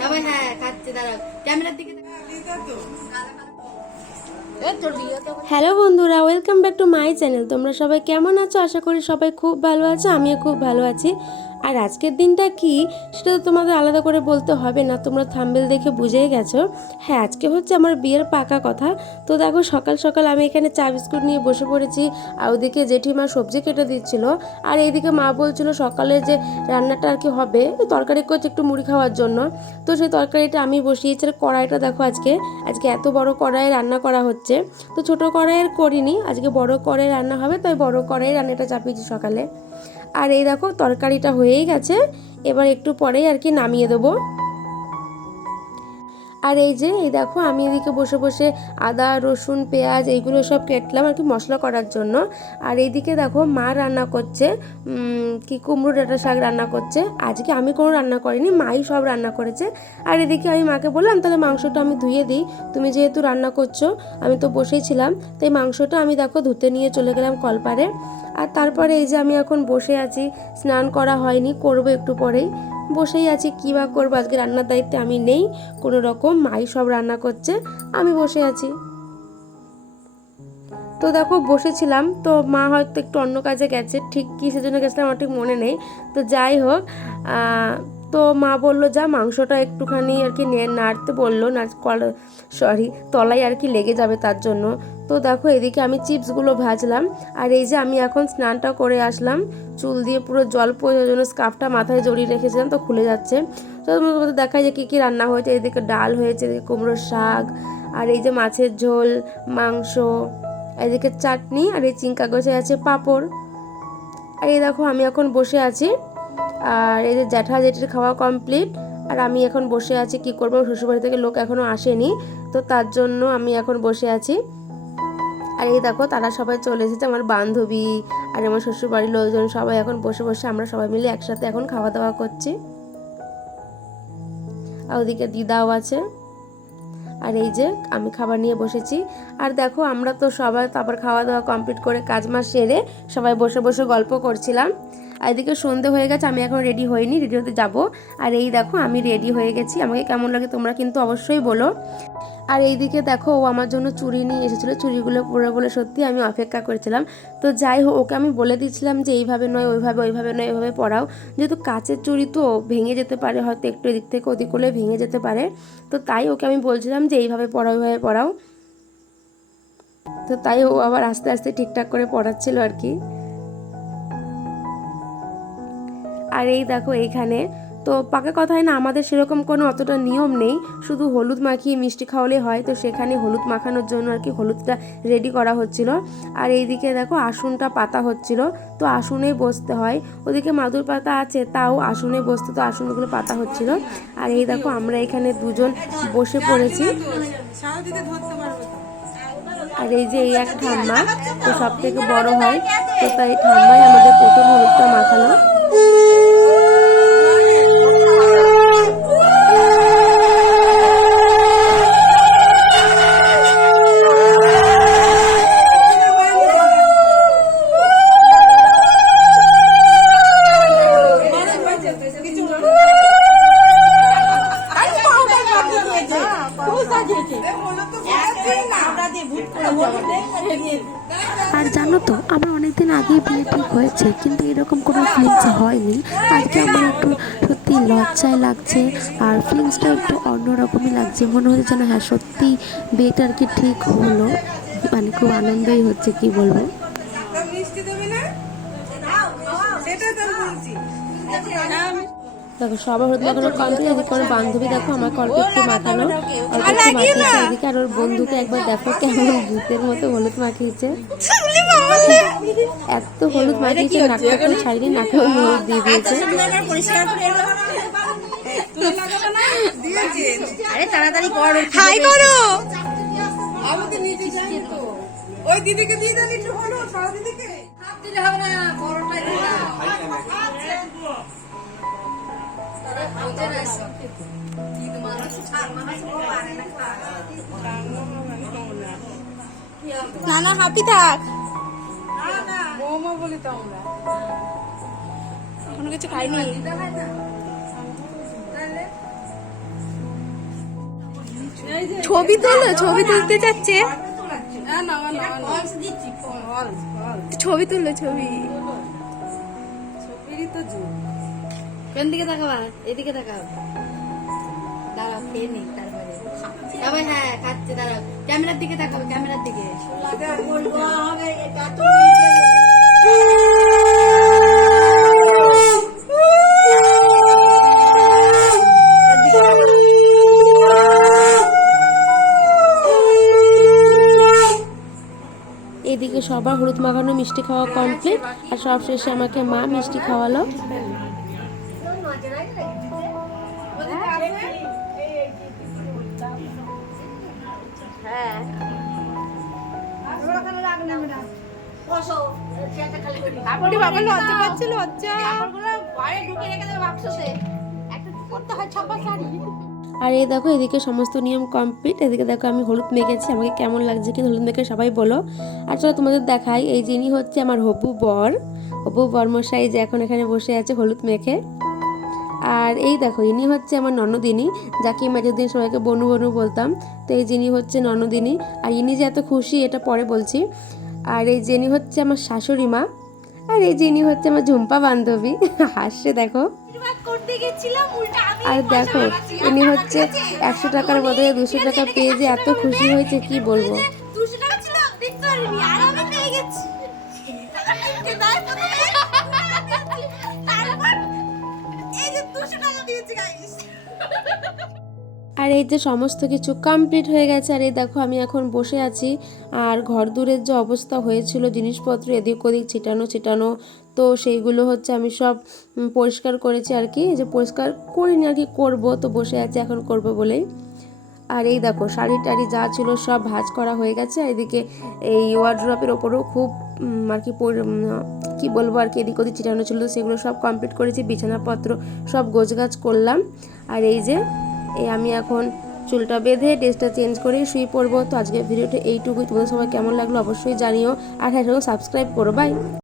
সবাই হ্যাঁ খাচ্ছে, দাঁড়াও ক্যামেরার দিকে। হ্যালো বন্ধুরা, welcome back to my channel. তোমরা সবাই কেমন আছো? আশা করি সবাই খুব ভালো আছো, আমিও খুব ভালো আছি। আর আজকের দিনটা কি সেটা তো তোমাদের আলাদা করে বলতে হবে না, তোমরা থাম্বনেল দেখে বুঝেই গেছো। হ্যাঁ, আজকে হচ্ছে আমার বিয়ের পাকা কথা। তো দেখো সকাল সকাল আমি এখানে চা বিস্কুট নিয়ে বসে পড়েছি, আর ওদিকে জেঠিমা সবজি কেটে দিচ্ছিল, আর এইদিকে মা বলছিল সকালে যে রান্নাটা আর কি হবে, তরকারি করছে একটু মুড়ি খাওয়ার জন্য। তো সেই তরকারিটা আমি বসিয়েছি। আর কড়াইটা দেখো, আজকে এত বড় কড়াই রান্না করা হচ্ছে। তো ছোট কড়াইয়ের করিনি, আজকে বড় কড়াই রান্না হবে, তাই বড় কড়াই রান্নাটা চাপিয়েছি সকালে। আর এই দেখো তরকারিটা হয়েই গেছে, এবার একটু পরেই আর কি নামিয়ে দেবো। আর এই দেখো আমি এদিকে বসে বসে আদা রসুন পেঁয়াজ এইগুলো সব কেটলাম আর কি মশলা করার জন্য। আর এইদিকে দেখো মা রান্না করছে কি কুমড়ো ডাঁটা শাক রান্না করছে। আজকে আমি কোনো রান্না করিনি, মাই সব রান্না করেছে। আর এদিকে আমি মাকে বললাম তাহলে মাংসটা আমি ধুয়ে দিই, তুমি যেহেতু রান্না করছো, আমি তো বসেই ছিলাম, তাই মাংসটা আমি দেখো ধুতে নিয়ে চলে গেলাম কলপারে। আর তারপরে এই যে আমি এখন বসে আছি, স্নান করা হয়নি, করবো একটু পরেই। বসেই আছি, কী বা করবো, আজকে রান্নার দায়িত্বে আমি নেই কোনো রকম, মাই সব রান্না করছে, আমি বসে আছি। তো দেখো বসেছিলাম, তো মা হয়তো একটু অন্য কাজে গেছে, ঠিক কী সেজন্য গেছিলাম আমার ঠিক মনে নেই। তো যাই হোক, তো মা বললো যা মাংসটা একটুখানি আর কি নাড়তে বললো, সরি তলায় আর কি লেগে যাবে তার জন্য। তো দেখো এদিকে আমি চিপসগুলো ভাজলাম। আর এই যে আমি এখন স্নানটা করে আসলাম, চুল দিয়ে পুরো জল পড়ার জন্য স্কার্ফটা মাথায় জড়িয়ে রেখেছিলাম, তো খুলে যাচ্ছে। তো তোমাদের দেখায় যে কী কী রান্না হয়েছে। এদিকে ডাল হয়েছে, এদিকে কুমড়োর শাক, আর এই যে মাছের ঝোল, মাংস, এদিকে চাটনি, আর এই চিংকা গোছে আছে পাঁপড়। আর এই দেখো আমি এখন বসে আছি, আর এই যে জ্যাঠা জেঠির খাওয়া কমপ্লিট, আর আমি এখন বসে আছি। কি করবো, শ্বশুরবাড়ি থেকে লোক এখনও আসেনি, তো তার জন্য আমি এখন বসে আছি। আর এই দেখো তারা সবাই চলে এসেছে, আমার বান্ধবী আর আমার শ্বশুরবাড়ির লোকজন সবাই এখন বসে বসে আমরা সবাই মিলে একসাথে এখন খাওয়া দাওয়া করছি। আর ওদিকে দিদাও আছে। আর এই যে আমি খাবার নিয়ে বসেছি। আর দেখো আমরা তো সবাই তারপর খাওয়া দাওয়া কমপ্লিট করে কাজ মাস সেরে সবাই বসে বসে গল্প করছিলাম। আর এদিকে সন্ধে হয়ে গেছে, আমি এখন রেডি হইনি, রেডি হতে যাবো। আর এই দেখো আমি রেডি হয়ে গেছি, আমাকে কেমন লাগে তোমরা কিন্তু অবশ্যই বলো। আর এইদিকে দেখো ও আমার জন্য চুড়ি নিয়ে এসেছিলো, চুড়িগুলো পরে বলে সত্যি আমি অপেক্ষা করেছিলাম। তো যাই হোক, ওকে আমি বলে দিচ্ছিলাম যে এইভাবে নয় ওইভাবে, ওইভাবে নয় ওইভাবে পরাও, যেহেতু কাচের চুড়ি তো ভেঙে যেতে পারে, হয়তো একটু এদিক থেকে ওদিক করলে ভেঙে যেতে পারে। তো তাই ওকে আমি বলছিলাম যে এইভাবে পরাও, ওইভাবে পরাও। তো তাই ও আবার আস্তে আস্তে ঠিকঠাক করে পড়াচ্ছিল আর কি। আর এই দেখো এইখানে তো পাকা কথায় না, আমাদের সেরকম কোনো অতটা নিয়ম নেই, শুধু হলুদ মাখিয়ে মিষ্টি খাওয়ালে হয়। তো সেখানে হলুদ মাখানোর জন্য আর কি হলুদটা রেডি করা হচ্ছিল। আর এইদিকে দেখো আসনটা পাতা হচ্ছিল, তো আসনে বসতে হয়, ওদিকে মাদুর পাতা আছে তাও আসনে বসতে, তো আসনগুলো পাতা হচ্ছিল। আর এই দেখো আমরা এখানে দুজন বসে পড়েছি। আর এই যে এই এক ঠাম্মা, তো সব থেকে বড় হয়, তো তাই ঠাম্মাই আমাদের প্রথম হলুদটা মাখালো। আর জানো তো আমার অনেকদিন আগেই বিয়ে ঠিক হয়েছে, কিন্তু এরকম কোনো ফিলিংস হয়নি। আজকে আমার একটু সত্যি লজ্জায় লাগছে, আর ফিলিংসটা একটু অন্যরকমই লাগছে, মনে হচ্ছে যেন হ্যাঁ সত্যি বিয়েটা আর কি ঠিক হলো, মানে খুব আনন্দই হচ্ছে, কি বলবো। দেখো সবার হলুদ মাখানো কমপ্লিট। এদিকে আমার বান্ধবী দেখো আমার অল্প একটু মাখানো, অল্প একটু মাখিয়েছে এদিকে। আর ওর বন্ধুকে একবার দেখো কেমন ভূতের মতো হলুদ মাখিয়েছে, এত হলুদ মাখিয়েছে নাকটা কেউ ছাড়িয়ে নাকেও হলুদ দিয়ে দিয়েছে। আরে তাড়াতাড়ি করো, হাই করো। ওই দিদিকে দিয়ে দেন একটু হলুদ, সারা দিদিকে হাত দিলে হবে না, বড়টাই দিলাম। না না হাপি থাক, বৌমা বলি তো আমরা কোনো কিছু খাইনি। ছবি তোলো, ছবি তুলতে যাচ্ছে, ছবি তুললো, ছবি। কোন দিকে তাকাবা? এদিকে তাকাও। দাঁড়াও, খেয়ে নিই তারপরে। তবে হ্যাঁ, খাচ্ছে, দাঁড়াও। ক্যামেরার দিকে তাকাবে, ক্যামেরার দিকে। এদিকে সবার হলুদ মাখানো মিষ্টি খাওয়া কমপ্লিট, আর সব শেষে আমাকে মা মিষ্টি খাওয়ালো। বাবা লজ্জা পাচ্ছিল, লজ্জা। ঘরে ঢুকে রেখে দেবে বাক্সতে। একটা করতে হয় ছাপা শাড়ি। আর এই দেখো এদিকে সমস্ত নিয়ম কমপ্লিট। এদিকে দেখো আমি হলুদ মেখেছি, আমাকে কেমন লাগছে কিন্তু হলুদ মেখে সবাই বলো। আর চলো তোমাদের দেখাই, এই যিনি হচ্ছে আমার হবু বরমশাই, যে এখন এখানে বসে আছে হলুদ মেখে। আর এই দেখো ইনি হচ্ছে আমার ননদিনী, যাকে আমি এতদিন সবাইকে বনু বনু বলতাম। তো এই যিনি হচ্ছে ননদিনী, আর ইনি যে এত খুশি এটা পরে বলছি। আর এই যিনি হচ্ছে আমার শাশুড়ি মা, আর এই যিনি হচ্ছে আমার ঝুম্পা বান্ধবী, হাসছে দেখো। আর দেখো ইনি হচ্ছে 100 টাকার বদলে 200 টাকা পেয়ে যে এত খুশি হয়েছে কি বলবো। 200 টাকা ছিল, দেখতে পারিনি, আর আমি পেয়ে গেছি। এই যে 200 টাকা দিয়েছি গাইস। আর এই যে সমস্ত কিছু কমপ্লিট হয়ে গেছে। আর এই দেখো আমি এখন বসে আছি, আর ঘর দূরের যে অবস্থা হয়েছিল জিনিসপত্র এদিক ওদিক ছিটানো, তো সেইগুলো হচ্ছে আমি সব পরিষ্কার করেছি আর কি, যে পরিষ্কার করিনি আর কি, করবো, তো বসে আছি এখন করবো বলেই। আর এই দেখো শাড়ি টাড়ি যা ছিল সব ভাঁজ করা হয়ে গেছে। আর এদিকে এই ওয়ার্ড্রপের ওপরেও খুব আর কি কি বলবো আর কি, এদিক ওদিক ছিটানো ছিল, সেগুলো সব কমপ্লিট করেছি, বিছানাপত্র সব গোছগাছ করলাম। আর এই যে আমি এখন চুলটা বেঁধে ড্রেসটা চেঞ্জ করে শুয়ে পড়বো। তো আজকের ভিডিওটা এইটুকুই, তোমাদের সবাই কেমন লাগলো অবশ্যই জানিও, আর হ্যাঁ সাবস্ক্রাইব করো, বাই।